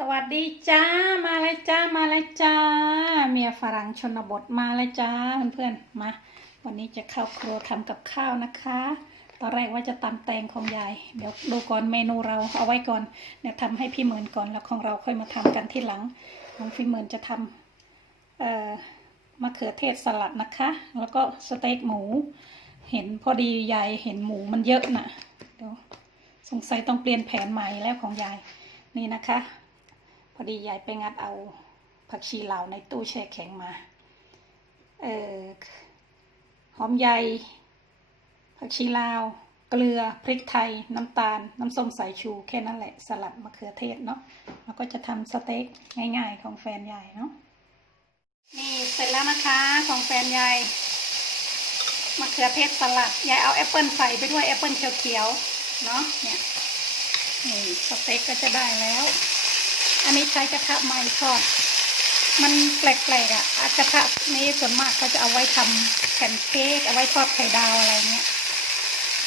สวัสดีจ้ามาเลยจ้ามาเลยจ้า เมียฝรั่งชนบทมาเลยจ้าเพื่อนๆมา วันนี้จะเข้าครัวทำกับข้าวนะคะ ตอนแรกว่าจะตำแตงของยาย เดี๋ยวดูก่อนเมนูเราเอาไว้ก่อนเดี๋ยทำให้พี่เหมือนก่อนแล้วของเราค่อยมาทำกันที่หลัง ของพี่เหมือนจะทำเอ่อมะเขือเทศสลัดนะคะ แล้วก็สเต็กหมู เห็นพอดียายเห็นหมูมันเยอะน่ะเดี๋ยวสงสัยต้องเปลี่ยนแผนใหม่แล้วของยายนี่นะคะ พอดียายไปงัดเอาผักชีเหลาในตู้แช่แข็งมา เออหอมใหญ่ ผักชีลาว เกลือ พริกไทย น้ำตาล น้ำส้มสายชู แค่นั้นแหละ สลัดมะเขือเทศเนาะแล้วก็จะทำสเต็กง่ายๆของแฟนยายเนาะ นี่เสร็จแล้วนะคะของแฟนยายมะเขือเทศสลัด ยายเอาแอปเปิลใส่ไปด้วยแอปเปิลเขียวๆ เนาะเนี่ยนี่สเต็กก็จะได้แล้ว อันนี้ใช้กระทะไม้ทอด มันแปลกๆอะอะกระทะนี้ส่วนมากเขาจะเอาไว้ทำแผ่นเค้กเอาไว้ทอดไข่ดาวอะไรเงี้ย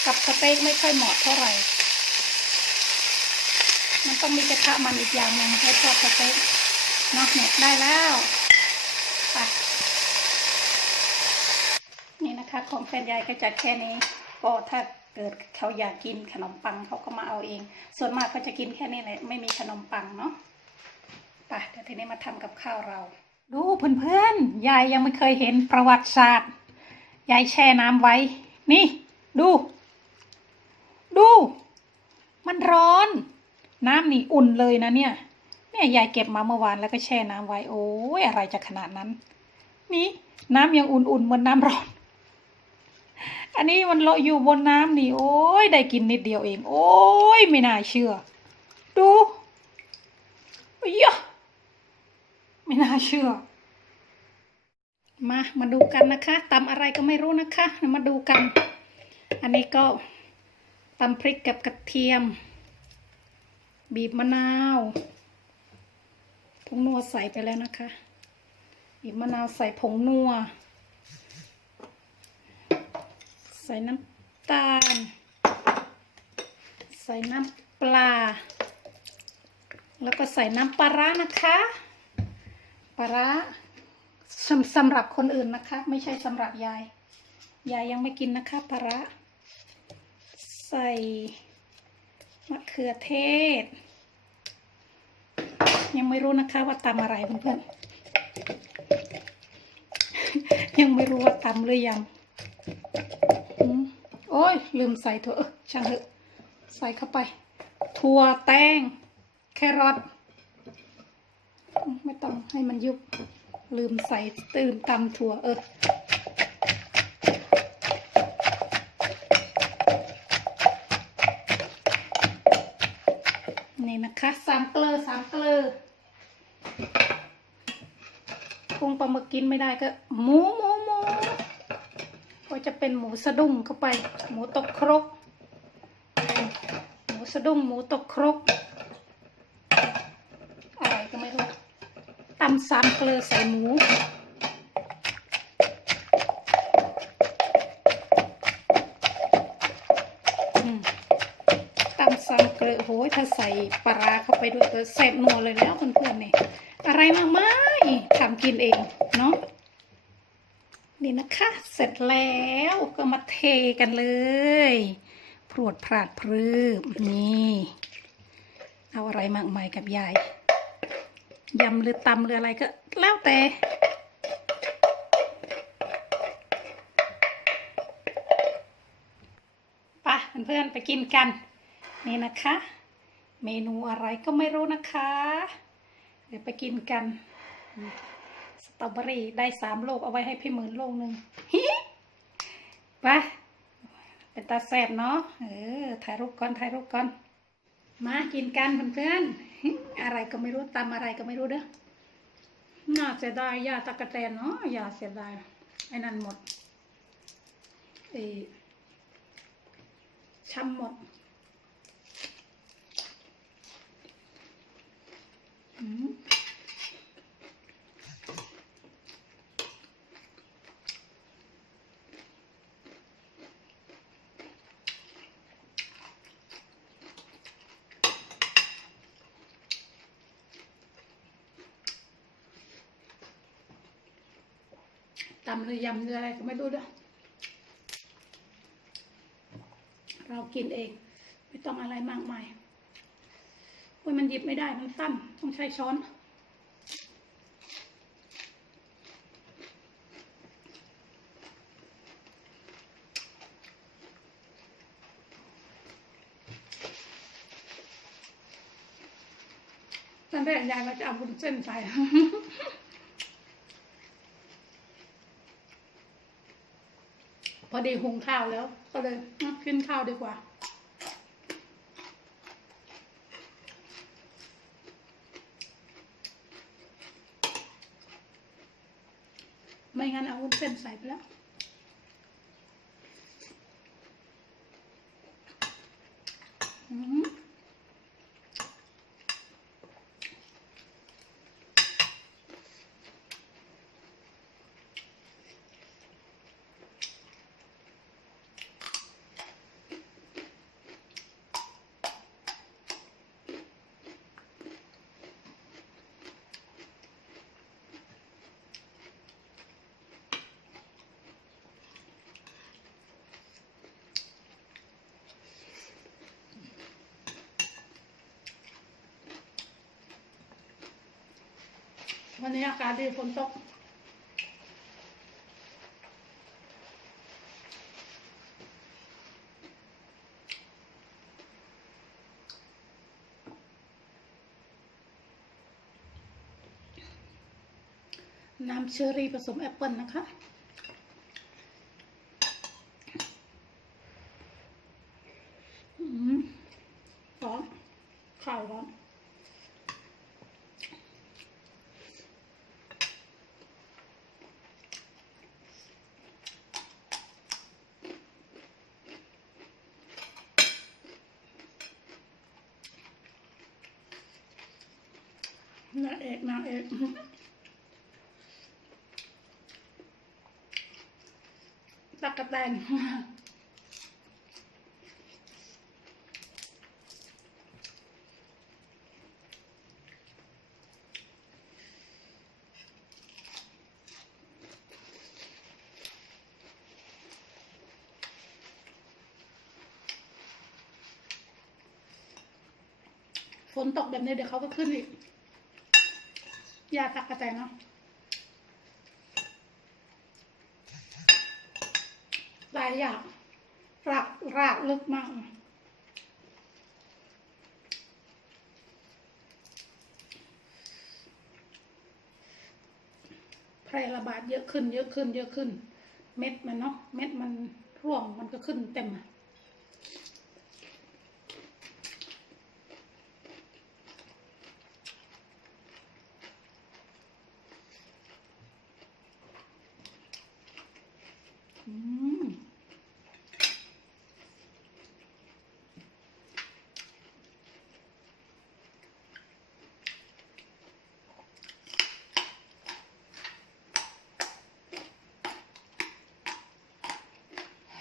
กับสเต็กไม่ค่อยเหมาะเท่าไหร่ มันต้องมีกระทะมันอีกอย่างหนึ่งให้ทอดสเต็กเนาะเนี่ยได้แล้วไปนี่นะคะ ของแฟนยายก็จัดแค่นี้ ก็ถ้าเกิดเขาอยากกินขนมปังเขาก็มาเอาเอง ส่วนมากเขาจะกินแค่นี้แหละไม่มีขนมปังเนาะ ไปเดี๋ยวทีนี้มาทำกับข้าวเรา ดูเพื่อนๆยายยังไม่เคยเห็นประวัติศาสตร์ยายแช่น้ำไว้ นี่ ดู ดู มันร้อน น้ำนี่อุ่นเลยนะเนี่ย เนี่ยยายเก็บมาเมื่อวานแล้วก็แช่น้ำไว้โอ้ยอะไรจะขนาดนั้น นี่น้ำยังอุ่นๆเหมือนน้ำร้อน อันนี้มันเลาะอยู่บนน้ำนี่โอ้ยได้กินนิดเดียวเอง โอ้ยไม่น่าเชื่อ ดูเอ้ยะ เชื่อ มามาดูกันนะคะตำอะไรก็ไม่รู้นะคะมาดูกัน อันนี้ก็ตำพริกกับกระเทียม บีบมะนาวผงนัวใส่ไปแล้วนะคะบีบมะนาวใส่ผงนัว ใส่น้ำตาล ใส่น้ำปลา แล้วก็ใส่น้ำปลาร้านะคะ ปลาร้าสำสำหรับคนอื่นนะคะ ไม่ใช่สำหรับยาย ยายยังไม่กินนะคะปลาร้าใส่มะเขือเทศ ยังไม่รู้นะคะว่าตำอะไรเพื่อนๆยังไม่รู้ว่าตำหรือยังโอ้ยลืมใส่ถั่วช่างเถอะ ใส่เข้าไป ถั่วแป้งแครอท ไม่ต้องให้มันยุบลืมใส่ตื่นตำถั่วเออนี่นะคะสามเกลือสามเกลือกุ้งปลาหมึกกินไม่ได้ก็ หมูหมูหมูก็จะเป็นหมูสะดุ้งเข้าไป หมูตกครก หมูสะดุ้งหมูตกครก อะไรก็ไม่รู้ตำสามเกลือใส่หมูอืมตำสามเกลือโหยถ้าใส่ปลาร้าเข้าไปด้วยก็แซ่บนัวเลยแล้วเพื่อนๆนี่อะไรมากมายทำกินเองเนาะนี่นะคะ เสร็จแล้วก็มาเทกันเลยพรวดพราดพรืบนี่ เอาอะไรมากมายกับยาย ยำหรือตำหรืออะไรก็แล้วแต่ไปเพื่อนๆไปกินกัน นี่นะคะ เมนูอะไรก็ไม่รู้นะคะ เดี๋ยวไปกินกัน สตรอเบอรี่ได้สามโลกเอาไว้ให้พี่หมื่นโลกหนึ่งฮิไปเป็นตาแสบเนาะเออถ่ายรูปก่อนถ่ายรูปก่อน มากินกันเพื่อนๆ อะไรก็ไม่รู้ตำอะไรก็ไม่รู้เด้อน่าเสียดายยาตะกะแตนเนาะยาเสียดายไอ้นั่นหมดเออช้ำหมดอืม ตำหรือยำหรืออะไรก็ไม่รู้เด้อเรากินเอง ไม่ต้องอะไรมากมายโอ้ยมันหยิบไม่ได้มันสั้นต้องใช้ช้อนตอนแรกยายว่าจะเอาบุญเส้นใส่ พอ ดีหุงข้าวแล้ว ก็เลยขึ้นข้าวดีกว่า ไม่งั้นเอาวุ้นเส้นใส่ไปแล้ว อืม วันนี้อากาศดีฝนตกน้ำเชอรี่ผสมแอปเปิลนะคะ อืมร้อนข้าวร้อน เอกนางเอกตักกะแตนฝนตกแบบนี้เดี๋ยวเขาก็ขึ้นอีก ยาตักกะแตเนาะหลายอย่างรากรากลึกมากแพร่ระบาดเยอะขึ้น เยอะขึ้น เยอะขึ้น เม็ดมันเนาะเม็ดมันร่วงมันก็ขึ้นเต็มอะอืม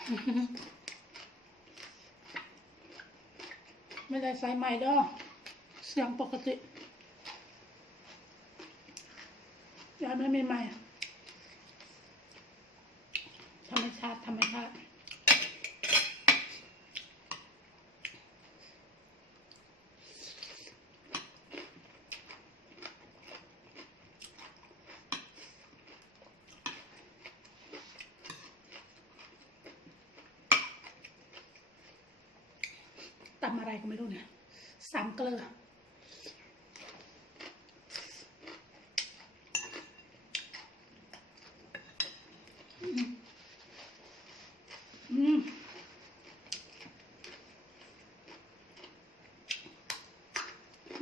ไม่ได้ใส่ใหม่ด้อเสียงปกติยายไม่มีใหม่ธรรมชาติธรรมชาติตำ อะไรก็ไม่รู้เนี่ยสามเกลือ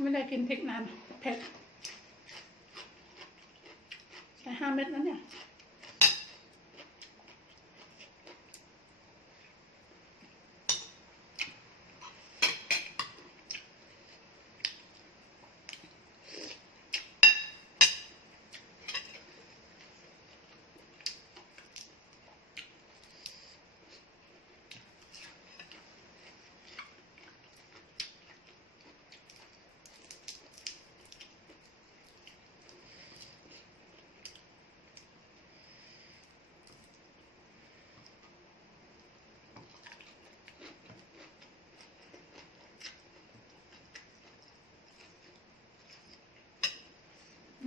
ไม่ได้กินพริกนานเผ็ดใส่ห้าเม็ดนั้นเนี่ย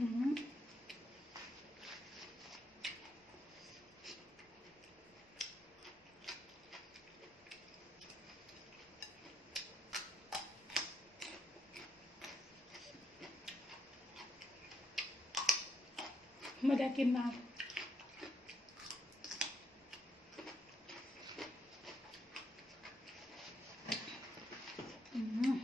อ ไม่ได้กินนานอืม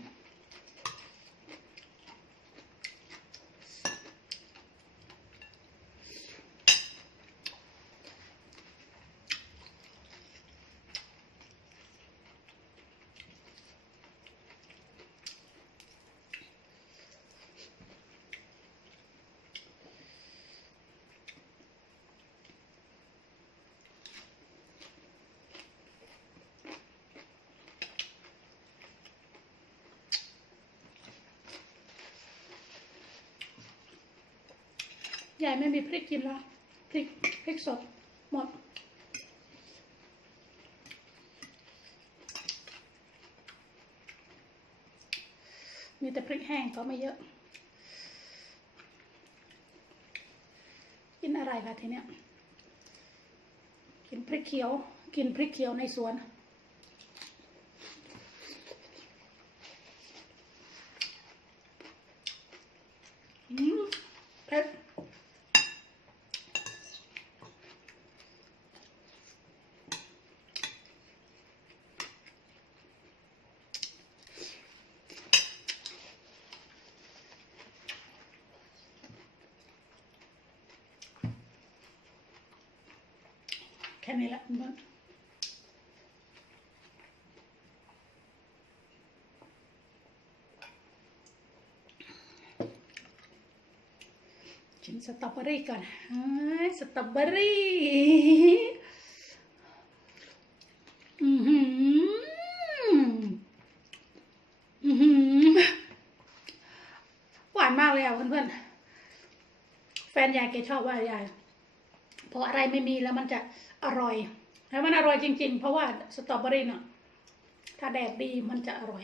ยายไม่มีพริกกินแล้วพริกพริกสดหมดมีแต่พริกแห้งก็ไม่เยอะ กินอะไรคะทีเนี้ย กินพริกเขียว กินพริกเขียวในสวน อืมเผ็ดแค่นี้แหละเพื่อนชิมสตรอเบอรี่ก่อนสตรอเบอรี่อือหืออือหือหวานมากเลยอะเพื่อนๆแฟนยายแกชอบว่ายาย พราะอะไรไม่มีแล้วมันจะอร่อย แล้วมันอร่อยจริง ๆ เพราะว่าสตรอเบอรี่เนาะถ้าแดดดีมันจะอร่อย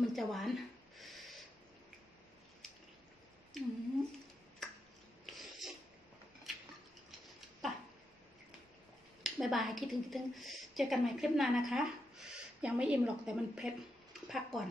มันจะหวานไปบายบายคิดถึงคิดถึง เจอกันใหม่คลิปหน้านะคะ ยังไม่อิ่มหรอกแต่มันเผ็ดพักก่อน